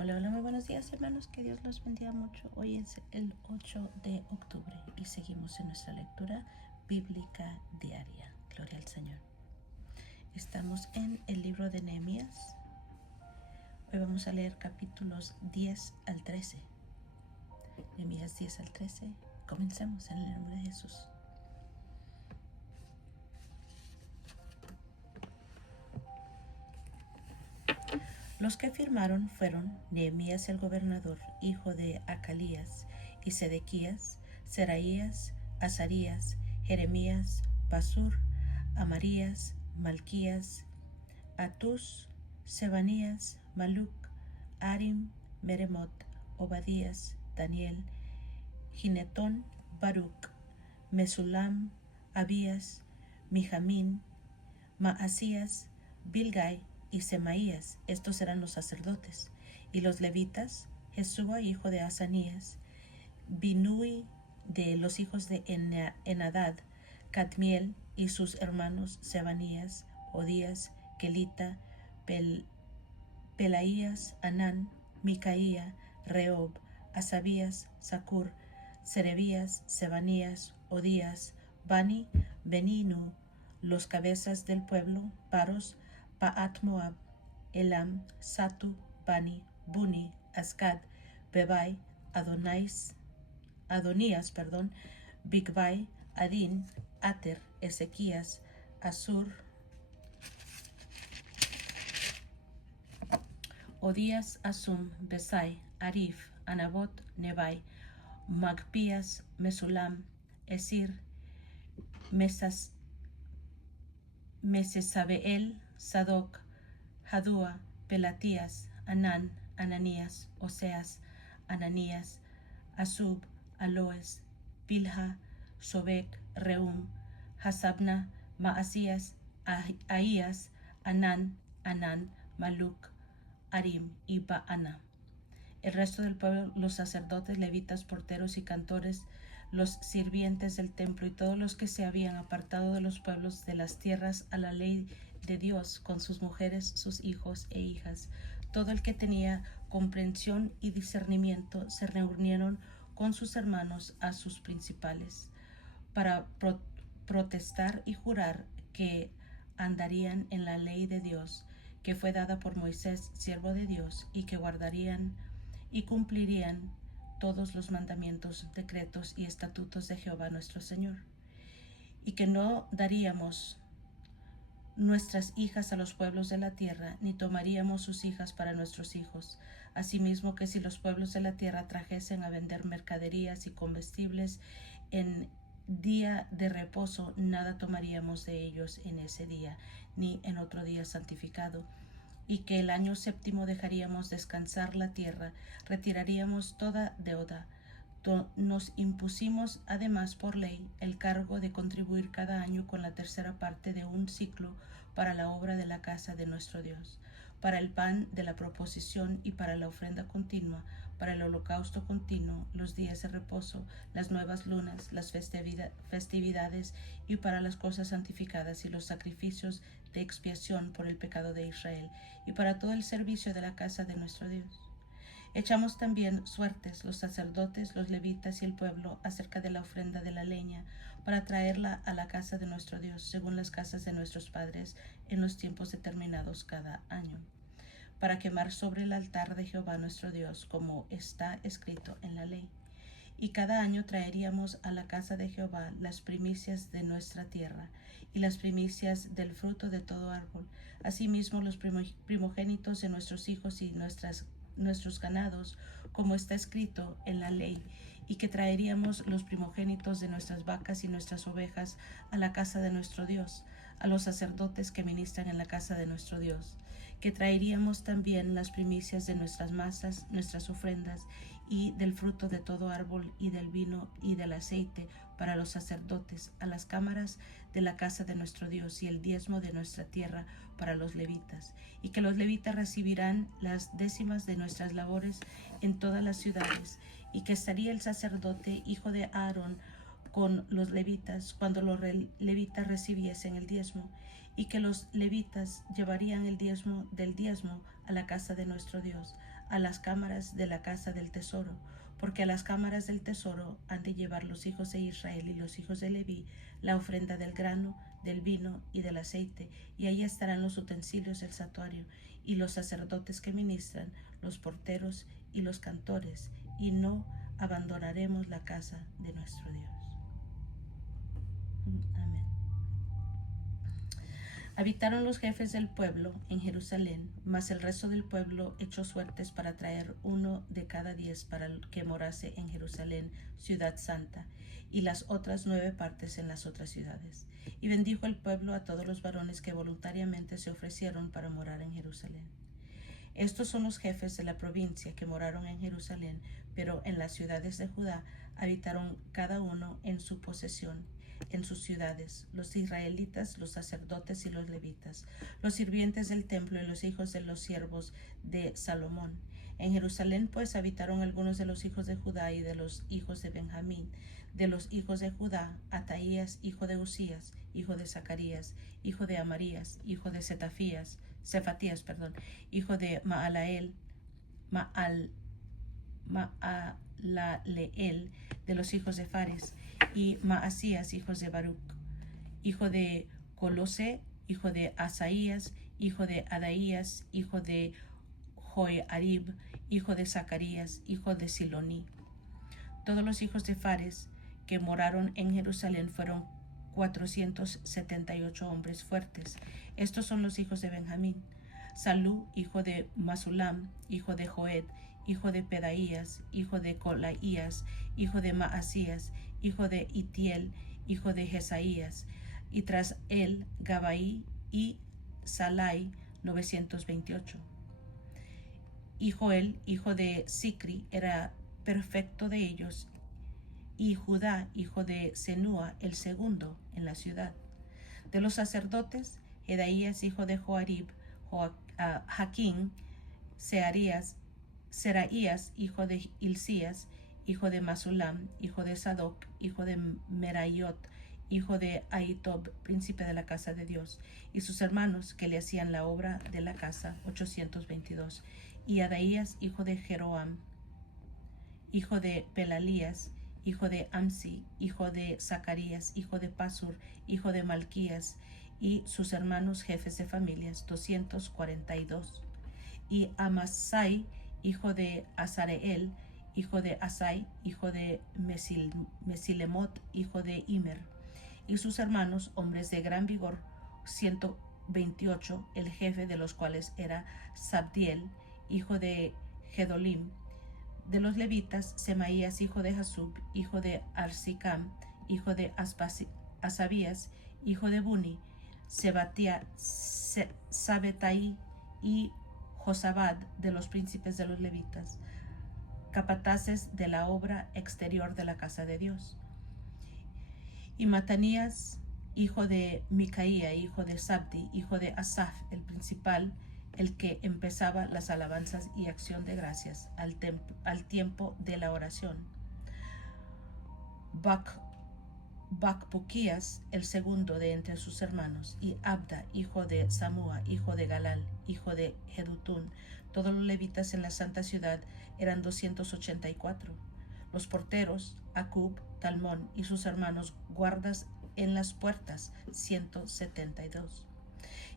Hola, hola, muy buenos días hermanos, que Dios los bendiga mucho. Hoy es el 8 de octubre y seguimos en nuestra lectura bíblica diaria. Gloria al Señor. Estamos en el libro de Nehemías. Hoy vamos a leer capítulos 10 al 13. Nehemías 10 al 13. Comencemos en el nombre de Jesús. Los que firmaron fueron Nehemías el gobernador, hijo de Acalías, y Sedequías, Seraías, Azarías, Jeremías, Pasur, Amarías, Malquías, Atus, Sebanías, Maluc, Arim, Meremot, Obadías, Daniel, Ginetón, Baruc, Mesulam, Abías, Mijamín, Maasías, Bilgai y Semaías. Estos eran los sacerdotes. Y los levitas, Jesúa, hijo de Asanías, Binui, de los hijos de Enadad, Cadmiel y sus hermanos Sebanías, Odías, Kelita, Pelaías, Anán, Micaía, Reob, Asabías, Sacur, Serebías, Sebanías, Odías, Bani, Beninu, los cabezas del pueblo, Paros, Paat Moab, Elam, Satu, Bani, Buni, Ascad, Bebai, Adonías, Bigvai, Adin, Ater, Ezequías, Asur, Odías, Asum, Besai, Arif, Anabot, Nebai, Magpías, Mesulam, Esir, Mesesabeel, Sadoc, Jadúa, Pelatías, Anán, Ananías, Oseas, Ananías, Asub, Aloes, Bilha, Sobek, Reum, Hasabna, Maasías, Ahías, Anán, Maluc, Arim y Baana. El resto del pueblo, los sacerdotes, levitas, porteros y cantores, los sirvientes del templo y todos los que se habían apartado de los pueblos de las tierras a la ley de Dios, con sus mujeres, sus hijos e hijas, todo el que tenía comprensión y discernimiento, se reunieron con sus hermanos a sus principales, para protestar y jurar que andarían en la ley de Dios, que fue dada por Moisés, siervo de Dios, y que guardarían y cumplirían todos los mandamientos, decretos y estatutos de Jehová nuestro Señor, y que no daríamos nuestras hijas a los pueblos de la tierra, ni tomaríamos sus hijas para nuestros hijos. Asimismo, que si los pueblos de la tierra trajesen a vender mercaderías y comestibles en día de reposo, nada tomaríamos de ellos en ese día, ni en otro día santificado, y que el año séptimo dejaríamos descansar la tierra, retiraríamos toda deuda. Nos impusimos además por ley el cargo de contribuir cada año con la tercera parte de un ciclo para la obra de la casa de nuestro Dios, para el pan de la proposición y para la ofrenda continua, para el holocausto continuo, los días de reposo, las nuevas lunas, las festividades y para las cosas santificadas y los sacrificios de expiación por el pecado de Israel y para todo el servicio de la casa de nuestro Dios. Echamos también suertes los sacerdotes, los levitas y el pueblo acerca de la ofrenda de la leña, para traerla a la casa de nuestro Dios, según las casas de nuestros padres, en los tiempos determinados cada año, para quemar sobre el altar de Jehová nuestro Dios, como está escrito en la ley. Y cada año traeríamos a la casa de Jehová las primicias de nuestra tierra y las primicias del fruto de todo árbol, asimismo los primogénitos de nuestros hijos y nuestros ganados, como está escrito en la ley, y que traeríamos los primogénitos de nuestras vacas y nuestras ovejas a la casa de nuestro Dios, a los sacerdotes que ministran en la casa de nuestro Dios, que traeríamos también las primicias de nuestras masas, nuestras ofrendas, y del fruto de todo árbol, y del vino y del aceite para los sacerdotes, a las cámaras de la casa de nuestro Dios, y el diezmo de nuestra tierra para los levitas, y que los levitas recibirán las décimas de nuestras labores en todas las ciudades, y que estaría el sacerdote, hijo de Aarón, con los levitas cuando los levitas recibiesen el diezmo, y que los levitas llevarían el diezmo del diezmo a la casa de nuestro Dios, a las cámaras de la casa del tesoro, porque a las cámaras del tesoro han de llevar los hijos de Israel y los hijos de Leví la ofrenda del grano, del vino y del aceite, y ahí estarán los utensilios del santuario, y los sacerdotes que ministran, los porteros y los cantores, y no abandonaremos la casa de nuestro Dios. Amén. Habitaron los jefes del pueblo en Jerusalén, mas el resto del pueblo echó suertes para traer 1 de cada 10 para que morase en Jerusalén, ciudad santa, y las otras 9 partes en las otras ciudades. Y bendijo el pueblo a todos los varones que voluntariamente se ofrecieron para morar en Jerusalén. Estos son los jefes de la provincia que moraron en Jerusalén, pero en las ciudades de Judá habitaron cada uno en su posesión, en sus ciudades, los israelitas, los sacerdotes y los levitas, los sirvientes del templo y los hijos de los siervos de Salomón. En Jerusalén pues habitaron algunos de los hijos de Judá y de los hijos de Benjamín. De los hijos de Judá, Ataías, hijo de Usías, hijo de Zacarías, hijo de Amarías, hijo de Cefatías, hijo de Maalaleel, de los hijos de Fares, y Maasías, hijos de Baruch, hijo de Colose, hijo de Asaías, hijo de Adaías, hijo de Joiarib, hijo de Zacarías, hijo de Siloní. Todos los hijos de Fares que moraron en Jerusalén fueron 478 hombres fuertes. Estos son los hijos de Benjamín: Salú, hijo de Masulam, hijo de Joed, hijo de Pedaías, hijo de Colaías, hijo de Maasías, hijo de Itiel, hijo de Jesaías, y tras él Gabaí y Salai, 928. Y Joel, hijo de Sicri, era perfecto de ellos, y Judá, hijo de Senúa, el segundo en la ciudad. De los sacerdotes, Jedaías, hijo de Joarib, Jaquín, Seraías, hijo de Hilcías, hijo de Masulam, hijo de Sadoc, hijo de Merayot, hijo de Ahitob, príncipe de la casa de Dios, y sus hermanos que le hacían la obra de la casa, 822. Y Adaías, hijo de Jeroam, hijo de Pelalías, hijo de Amsi, hijo de Zacarías, hijo de Pasur, hijo de Malquías, y sus hermanos jefes de familias, 242. Y Amasai, hijo de Azareel, hijo de Asai, hijo de Mesilemot, hijo de Imer, y sus hermanos, hombres de gran vigor, 128, el jefe de los cuales era Sabdiel, hijo de Gedolim. De los levitas, Semaías, hijo de Jasub, hijo de Arsicam, hijo de Asabías, hijo de Buni, Sabetai y Josabad, de los príncipes de los levitas, capataces de la obra exterior de la casa de Dios. Y Matanías, hijo de Micaía, hijo de Sabdi, hijo de Asaf, el principal, el que empezaba las alabanzas y acción de gracias al tiempo de la oración. Bacbuquías, el segundo de entre sus hermanos, y Abda, hijo de Samúa, hijo de Galal, hijo de Jedutún. Todos los levitas en la santa ciudad eran 284. Los porteros, Acub, Talmón y sus hermanos, guardas en las puertas, 172.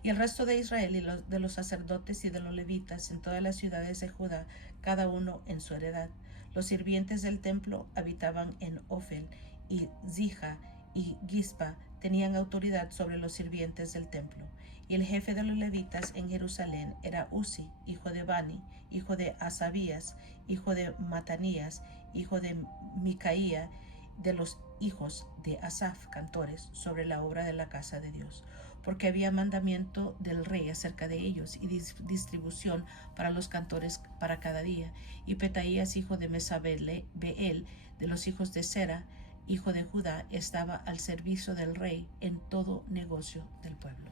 Y el resto de Israel y de los sacerdotes y de los levitas en todas las ciudades de Judá, cada uno en su heredad. Los sirvientes del templo habitaban en Ofel, y Zija y Gispa tenían autoridad sobre los sirvientes del templo. Y el jefe de los levitas en Jerusalén era Uzi, hijo de Bani, hijo de Asabías, hijo de Matanías, hijo de Micaía, de los hijos de Asaf, cantores, sobre la obra de la casa de Dios, porque había mandamiento del rey acerca de ellos y distribución para los cantores para cada día. Y Petaías, hijo de Mesabeel, de los hijos de Sera, hijo de Judá, estaba al servicio del rey en todo negocio del pueblo.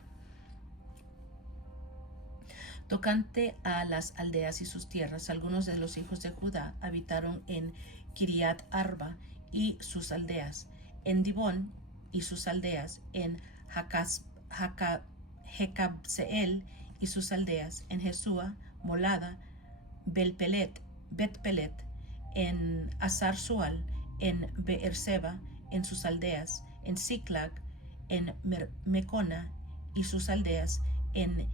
Tocante a las aldeas y sus tierras, algunos de los hijos de Judá habitaron en Kiriat Arba y sus aldeas, en Dibón y sus aldeas, en Jecabseel y sus aldeas, en Jesúa, Molada, Bet-Pelet, en Azar Sual, en Beerseba, en sus aldeas, en Ziklag, en Mecona y sus aldeas, en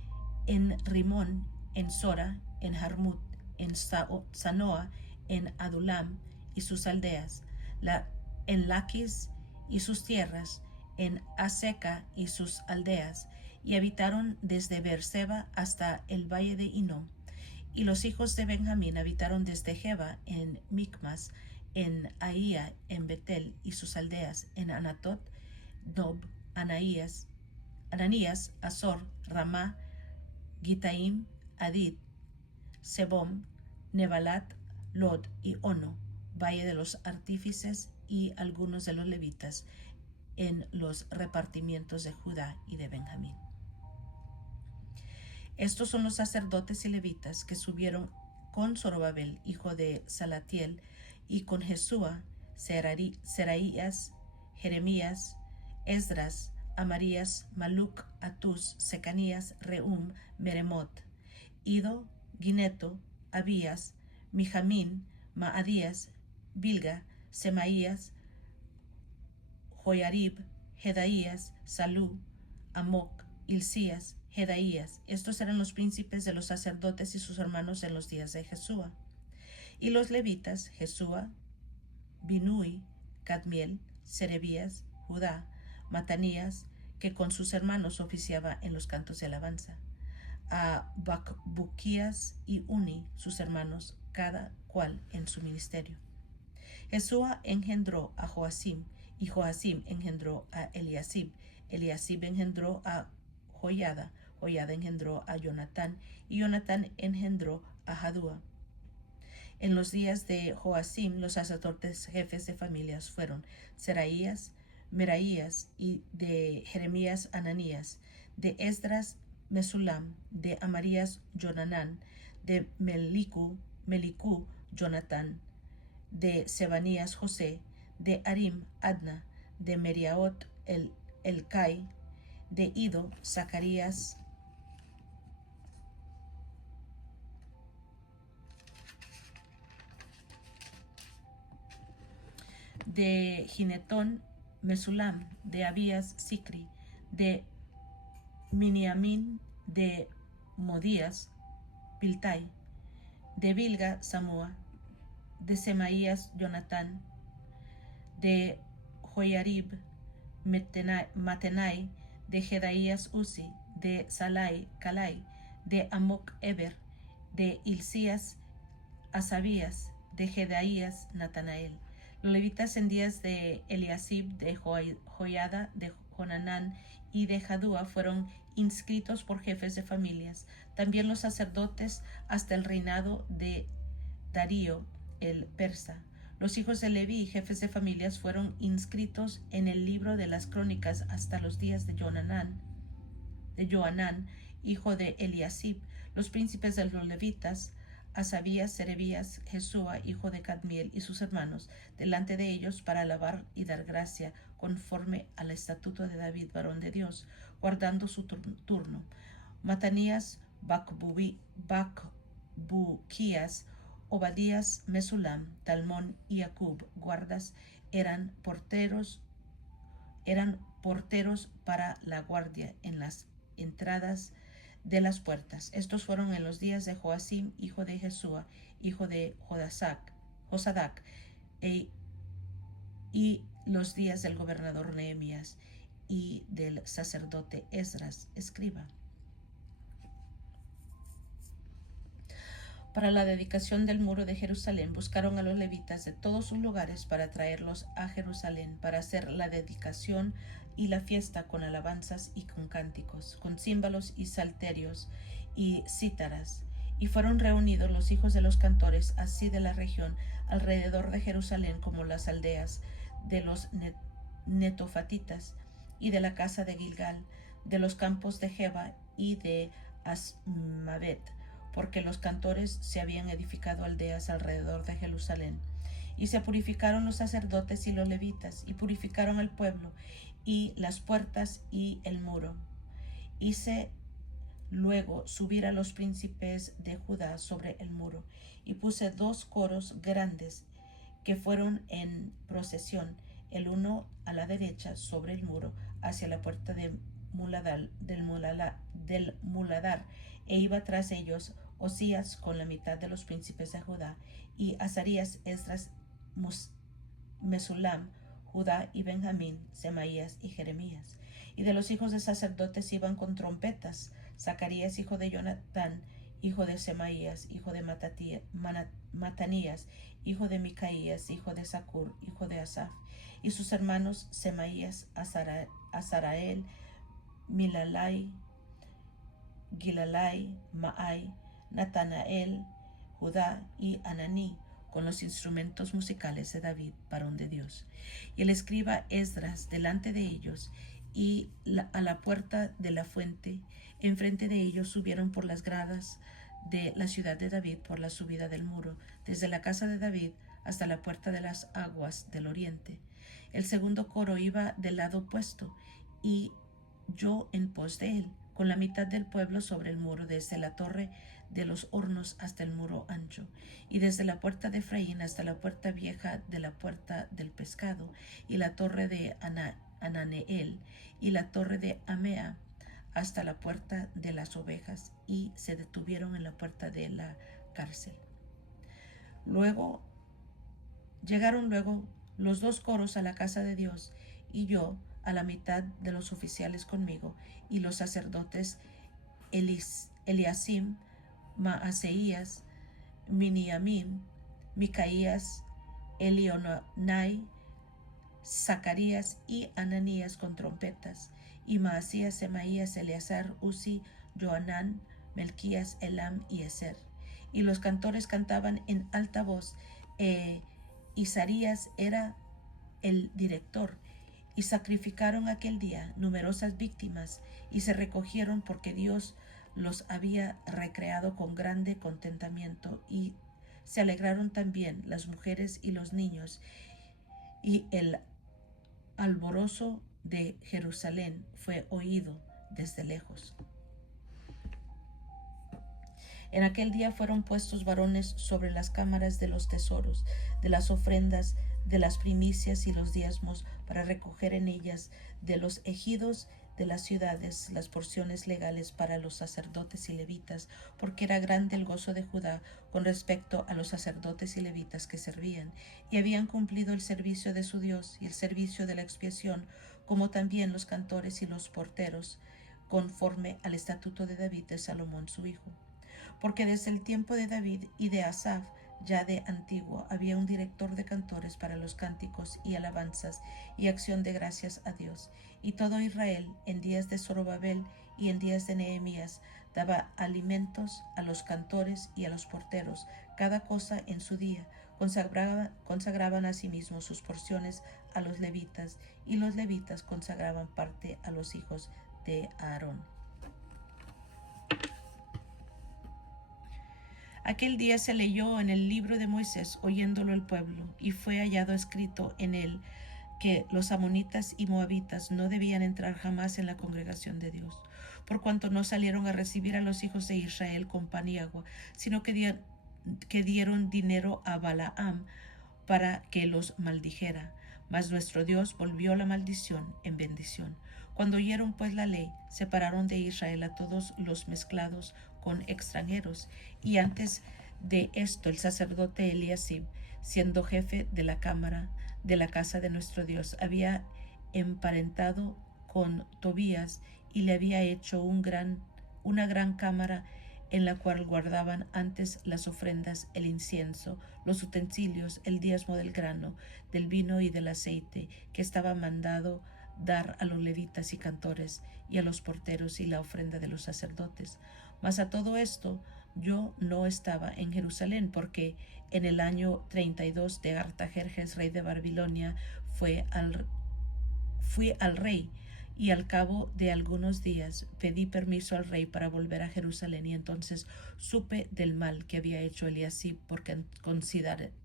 Rimón, en Sora, en Jarmut, en Sanoa, en Adulam y sus aldeas, en Laquis y sus tierras, en Aseca y sus aldeas, y habitaron desde Beerseba hasta el valle de Hinnom. Y los hijos de Benjamín habitaron desde Geba en Micmas, en Ahía, en Betel y sus aldeas, en Anatot, Nob, Ananías, Azor, Ramá, Gitaim, Adid, Sebom, Nebalat, Lod y Ono, valle de los artífices, y algunos de los levitas en los repartimientos de Judá y de Benjamín. Estos son los sacerdotes y levitas que subieron con Zorobabel, hijo de Salatiel, y con Jesúa, Seraías, Jeremías, Esdras, Amarías, Maluc, Atus, Secanías, Reum, Meremot, Ido, Gineto, Abías, Mijamín, Maadías, Bilga, Semaías, Joyarib, Jedaías, Salú, Amoc, Hilcías, Jedaías. Estos eran los príncipes de los sacerdotes y sus hermanos en los días de Jesúa. Y los levitas, Jesúa, Binui, Cadmiel, Serebías, Judá, Matanías, que con sus hermanos oficiaba en los cantos de alabanza, a Bacbuquías y Uni, sus hermanos, cada cual en su ministerio. Jesúa engendró a Joacim, y Joacim engendró a Eliasib. Eliasib engendró a Joiada. Joiada engendró a Jonatán, y Jonatán engendró a Jadúa. En los días de Joacim, los sacerdotes jefes de familias fueron Seraías, Meraías, y de Jeremías, Ananías, de Esdras, Mesulam, de Amarías, Jonanán, de Melicú, Jonatán, de Sebanías, José, de Arim, Adna, de Meriaot, Elcai, de Ido, Zacarías, de Ginetón, Mesulam, de Abías, Sicri, de Miniamín, de Modías, Piltai, de Bilga, Samúa, de Semaías, Jonatán, de Joyarib, Matenai, de Jedaías, Uzi, de Salai, Calai, de Amoc, Eber, de Hilcías, Asabías, de Jedaías, Natanael. Los levitas en días de Eliasib, de Joiada, de Jonanán y de Jadúa fueron inscritos por jefes de familias. También los sacerdotes hasta el reinado de Darío el persa. Los hijos de Leví, jefes de familias, fueron inscritos en el libro de las crónicas hasta los días de Joanán, hijo de Eliasib. Los príncipes de los levitas, Asabías, Serebías, Jesúa, hijo de Cadmiel, y sus hermanos, delante de ellos para alabar y dar gracia, conforme al estatuto de David, varón de Dios, guardando su turno. Matanías, Bacbuquías, Obadías, Mesulam, Talmón y Acub, guardas, eran porteros para la guardia en las entradas de las puertas. Estos fueron en los días de Joacim, hijo de Jesúa, hijo de Josadac, y los días del gobernador Nehemías y del sacerdote Esdras, escriba. Para la dedicación del muro de Jerusalén, buscaron a los levitas de todos sus lugares para traerlos a Jerusalén para hacer la dedicación y la fiesta con alabanzas y con cánticos, con címbalos y salterios y cítaras. Y fueron reunidos los hijos de los cantores, así de la región alrededor de Jerusalén como las aldeas de los netofatitas y de la casa de Gilgal, de los campos de Geba y de Asmavet, porque los cantores se habían edificado aldeas alrededor de Jerusalén. Y se purificaron los sacerdotes y los levitas, y purificaron el pueblo, y las puertas y el muro. Y se luego subir a los príncipes de Judá sobre el muro, y puse 2 coros grandes que fueron en procesión, el uno a la derecha sobre el muro, hacia la puerta del muladar, e iba tras ellos Osías con la mitad de los príncipes de Judá, y Azarías, Esdras, Mesulam, Judá y Benjamín, Semaías y Jeremías. Y de los hijos de sacerdotes iban con trompetas, Zacarías, hijo de Jonatán, hijo de Semaías, hijo de Matanías, hijo de Micaías, hijo de Zacur, hijo de Asaf, y sus hermanos Semaías, Azarael, Milalai, Gilalai, Maai, Natanael, Judá y Ananí, con los instrumentos musicales de David, varón de Dios. Y el escriba Esdras delante de ellos, y a la puerta de la fuente, enfrente de ellos, subieron por las gradas de la ciudad de David, por la subida del muro, desde la casa de David hasta la puerta de las aguas del oriente. El segundo coro iba del lado opuesto, y yo en pos de él, con la mitad del pueblo sobre el muro, desde la torre de los hornos hasta el muro ancho, y desde la puerta de Efraín hasta la puerta vieja de la puerta del pescado, y la torre de Ananeel, y la torre de Amea, hasta la puerta de las ovejas, y se detuvieron en la puerta de la cárcel. Llegaron luego los 2 coros a la casa de Dios, y yo a la mitad de los oficiales conmigo, y los sacerdotes Eliasim, Maaseías, Miniamín, Micaías, Elionai, Zacarías y Ananías con trompetas, y Maasías, Semaías, Eleazar, Uzi, Joanán, Melquías, Elam y Ezer. Y los cantores cantaban en alta voz, Isarías era el director, y sacrificaron aquel día numerosas víctimas, y se recogieron porque Dios los había recreado con grande contentamiento, y se alegraron también las mujeres y los niños, y el alborozo de Jerusalén fue oído desde lejos. En aquel día fueron puestos varones sobre las cámaras de los tesoros, de las ofrendas, de las primicias y los diezmos, para recoger en ellas de los ejidos de las ciudades las porciones legales para los sacerdotes y levitas, porque era grande el gozo de Judá con respecto a los sacerdotes y levitas que servían, y habían cumplido el servicio de su Dios y el servicio de la expiación, como también los cantores y los porteros, conforme al estatuto de David de Salomón su hijo. Porque desde el tiempo de David y de Asaf, ya de antiguo, había un director de cantores para los cánticos y alabanzas y acción de gracias a Dios. Y todo Israel, en días de Zorobabel y en días de Nehemías, daba alimentos a los cantores y a los porteros, cada cosa en su día. Consagraban asimismo sus porciones a los levitas, y los levitas consagraban parte a los hijos de Aarón. Aquel día se leyó en el libro de Moisés, oyéndolo el pueblo, y fue hallado escrito en él que los amonitas y moabitas no debían entrar jamás en la congregación de Dios, por cuanto no salieron a recibir a los hijos de Israel con pan y agua, sino que dieron dinero a Balaam para que los maldijera. Mas nuestro Dios volvió la maldición en bendición. Cuando oyeron pues la ley, separaron de Israel a todos los mezclados con extranjeros. Y antes de esto el sacerdote Eliasib, siendo jefe de la cámara de la casa de nuestro Dios, había emparentado con Tobías y le había hecho una gran cámara en la cual guardaban antes las ofrendas, el incienso, los utensilios, el diezmo del grano, del vino y del aceite, que estaba mandado dar a los levitas y cantores, y a los porteros, y la ofrenda de los sacerdotes. Mas a todo esto yo no estaba en Jerusalén, porque en el año 32 de Artajerjes, rey de Babilonia, fui al rey, y al cabo de algunos días pedí permiso al rey para volver a Jerusalén, y entonces supe del mal que había hecho Eliasib por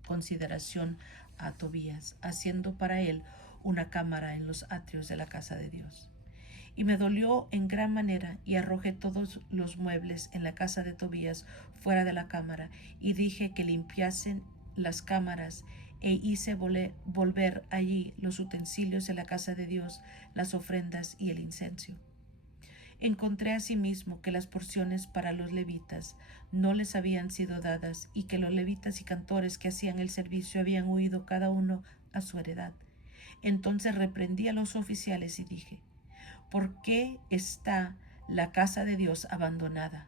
consideración a Tobías, haciendo para él una cámara en los atrios de la casa de Dios. Y me dolió en gran manera, y arrojé todos los muebles en la casa de Tobías fuera de la cámara, y dije que limpiasen las cámaras, e hice volver allí los utensilios de la casa de Dios, las ofrendas y el incienso. Encontré asimismo que las porciones para los levitas no les habían sido dadas, y que los levitas y cantores que hacían el servicio habían huido cada uno a su heredad. Entonces reprendí a los oficiales y dije: ¿por qué está la casa de Dios abandonada?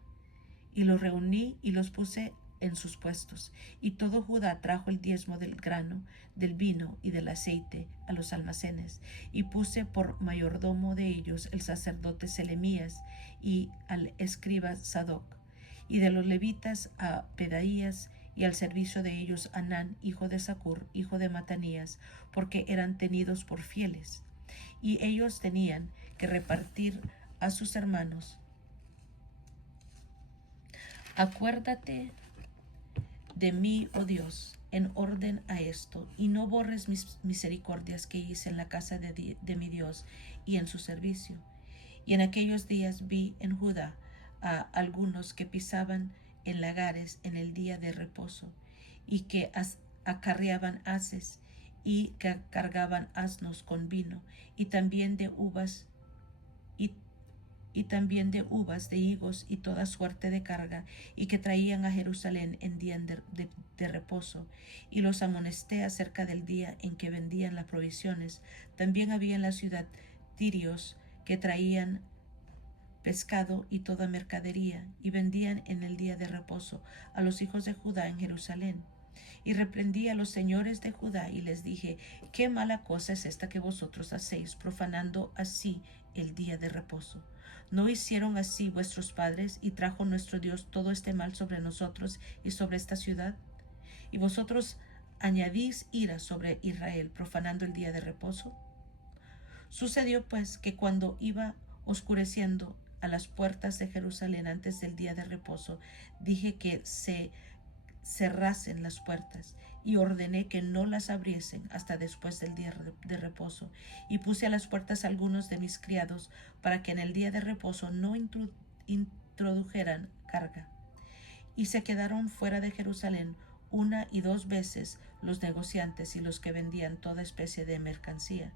Y los reuní y los puse en sus puestos. Y todo Judá trajo el diezmo del grano, del vino y del aceite a los almacenes. Y puse por mayordomo de ellos el sacerdote Selemías y al escriba Sadoc. Y de los levitas a Pedaías, y al servicio de ellos Anán, hijo de Zacur, hijo de Matanías, porque eran tenidos por fieles. Y ellos tenían que repartir a sus hermanos. Acuérdate de mí, oh Dios, en orden a esto, y no borres mis misericordias que hice en la casa de mi Dios y en su servicio. Y en aquellos días vi en Judá a algunos que pisaban en lagares en el día de reposo, y que acarreaban haces, y que cargaban asnos con vino, y también de uvas, de higos y toda suerte de carga, y que traían a Jerusalén en día de reposo. Y los amonesté acerca del día en que vendían las provisiones. También había en la ciudad tirios que traían pescado y toda mercadería, y vendían en el día de reposo a los hijos de Judá en Jerusalén. Y reprendí a los señores de Judá y les dije: qué mala cosa es esta que vosotros hacéis, profanando así el día de reposo. ¿No hicieron así vuestros padres, y trajo nuestro Dios todo este mal sobre nosotros y sobre esta ciudad? Y vosotros añadís ira sobre Israel, profanando el día de reposo. Sucedió pues que cuando iba oscureciendo a las puertas de Jerusalén antes del día de reposo, dije que se cerrasen las puertas, y ordené que no las abriesen hasta después del día de reposo. Y puse a las puertas algunos de mis criados para que en el día de reposo no introdujeran carga. Y se quedaron fuera de Jerusalén 1 y 2 veces los negociantes y los que vendían toda especie de mercancía.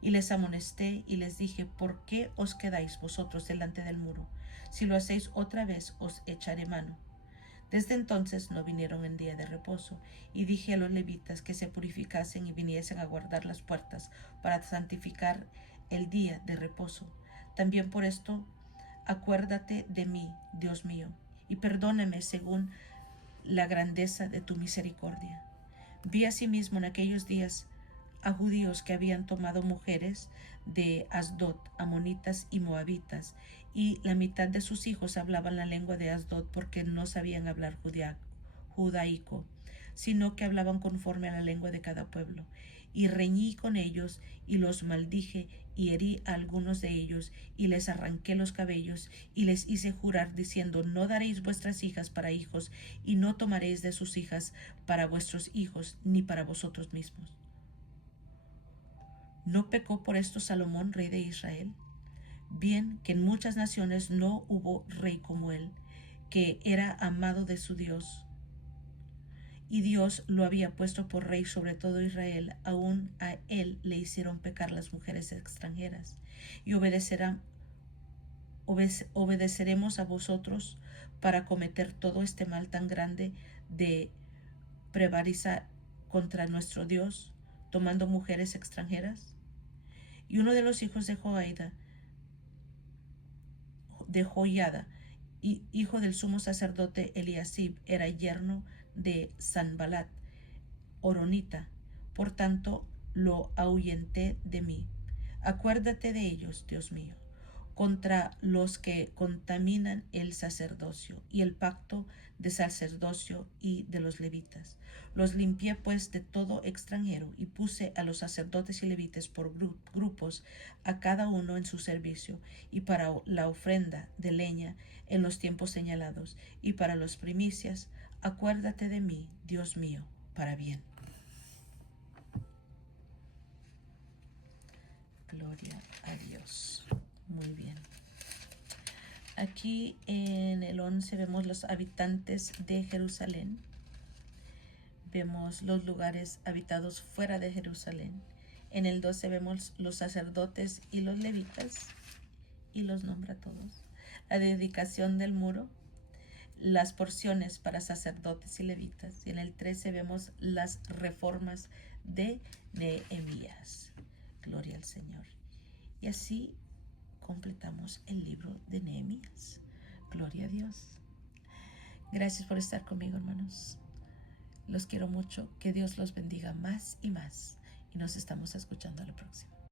Y les amonesté y les dije: ¿por qué os quedáis vosotros delante del muro? Si lo hacéis otra vez, os echaré mano. Desde entonces no vinieron en día de reposo, y dije a los levitas que se purificasen y viniesen a guardar las puertas para santificar el día de reposo. También por esto acuérdate de mí, Dios mío, y perdóname según la grandeza de tu misericordia. Vi asimismo en aquellos días a judíos que habían tomado mujeres de Asdod, amonitas y moabitas, y la mitad de sus hijos hablaban la lengua de Asdod, porque no sabían hablar judaico, sino que hablaban conforme a la lengua de cada pueblo. Y reñí con ellos, y los maldije, y herí a algunos de ellos, y les arranqué los cabellos, y les hice jurar, diciendo: no daréis vuestras hijas para hijos, y no tomaréis de sus hijas para vuestros hijos, ni para vosotros mismos. ¿No pecó por esto Salomón, rey de Israel? Bien que en muchas naciones no hubo rey como él, que era amado de su Dios, y Dios lo había puesto por rey sobre todo Israel. Aún a él le hicieron pecar las mujeres extranjeras. Y obedeceremos a vosotros para cometer todo este mal tan grande de prevaricar contra nuestro Dios, tomando mujeres extranjeras. Y uno de los hijos de Joiada, hijo del sumo sacerdote Eliasib, era yerno de Sanbalat, horonita. Por tanto, lo ahuyenté de mí. Acuérdate de ellos, Dios mío, contra los que contaminan el sacerdocio y el pacto de sacerdocio y de los levitas. Los limpié pues de todo extranjero, y puse a los sacerdotes y levitas por grupos, a cada uno en su servicio, y para la ofrenda de leña en los tiempos señalados, y para las primicias. Acuérdate de mí, Dios mío, para bien. Gloria a Dios. Muy bien. Aquí en el 11 vemos los habitantes de Jerusalén. Vemos los lugares habitados fuera de Jerusalén. En el 12 vemos los sacerdotes y los levitas y los nombra todos. La dedicación del muro, las porciones para sacerdotes y levitas. Y en el 13 vemos las reformas de Nehemías. Gloria al Señor. Y así completamos el libro de Nehemías. Gloria a Dios. Gracias por estar conmigo, hermanos. Los quiero mucho. Que Dios los bendiga más y más. Y nos estamos escuchando a la próxima.